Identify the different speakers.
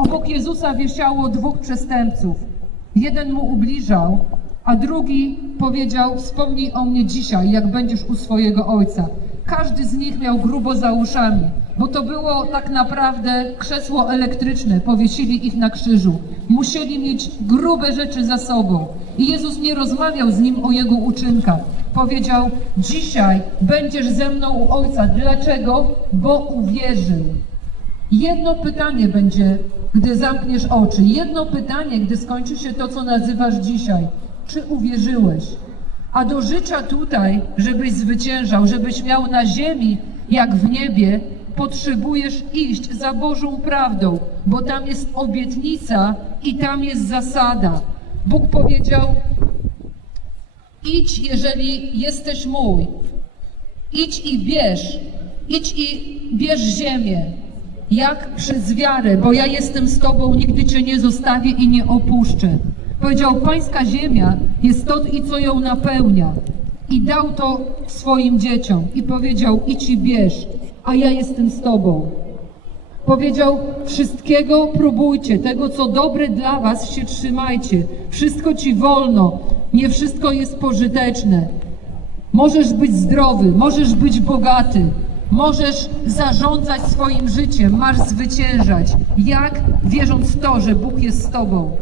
Speaker 1: Obok Jezusa wiesiało dwóch przestępców. Jeden mu ubliżał, a drugi powiedział: Wspomnij o mnie dzisiaj, jak będziesz u swojego ojca. Każdy z nich miał grubo za uszami, bo to było tak naprawdę krzesło elektryczne. Powiesili ich na krzyżu. Musieli mieć grube rzeczy za sobą. I Jezus nie rozmawiał z nim o jego uczynkach. Powiedział: Dzisiaj będziesz ze mną u ojca. Dlaczego? Bo uwierzył. Jedno pytanie będzie, gdy zamkniesz oczy. Jedno pytanie, gdy skończy się to, co nazywasz dzisiaj. Czy uwierzyłeś? A do życia tutaj, żebyś zwyciężał, żebyś miał na ziemi, jak w niebie, potrzebujesz iść za Bożą prawdą, bo tam jest obietnica i tam jest zasada. Bóg powiedział: Idź, jeżeli jesteś mój. Idź i bierz. Idź i bierz ziemię. Jak przez wiarę, bo ja jestem z Tobą, nigdy Cię nie zostawię i nie opuszczę. Powiedział, Pańska ziemia jest to i co ją napełnia. I dał to swoim dzieciom. I powiedział, i bierz, a ja jestem z Tobą. Powiedział: Wszystkiego próbujcie, tego co dobre dla was się trzymajcie. Wszystko ci wolno, nie wszystko jest pożyteczne. Możesz być zdrowy, możesz być bogaty, możesz zarządzać swoim życiem, masz zwyciężać. Jak? Wierząc w to, że Bóg jest z tobą.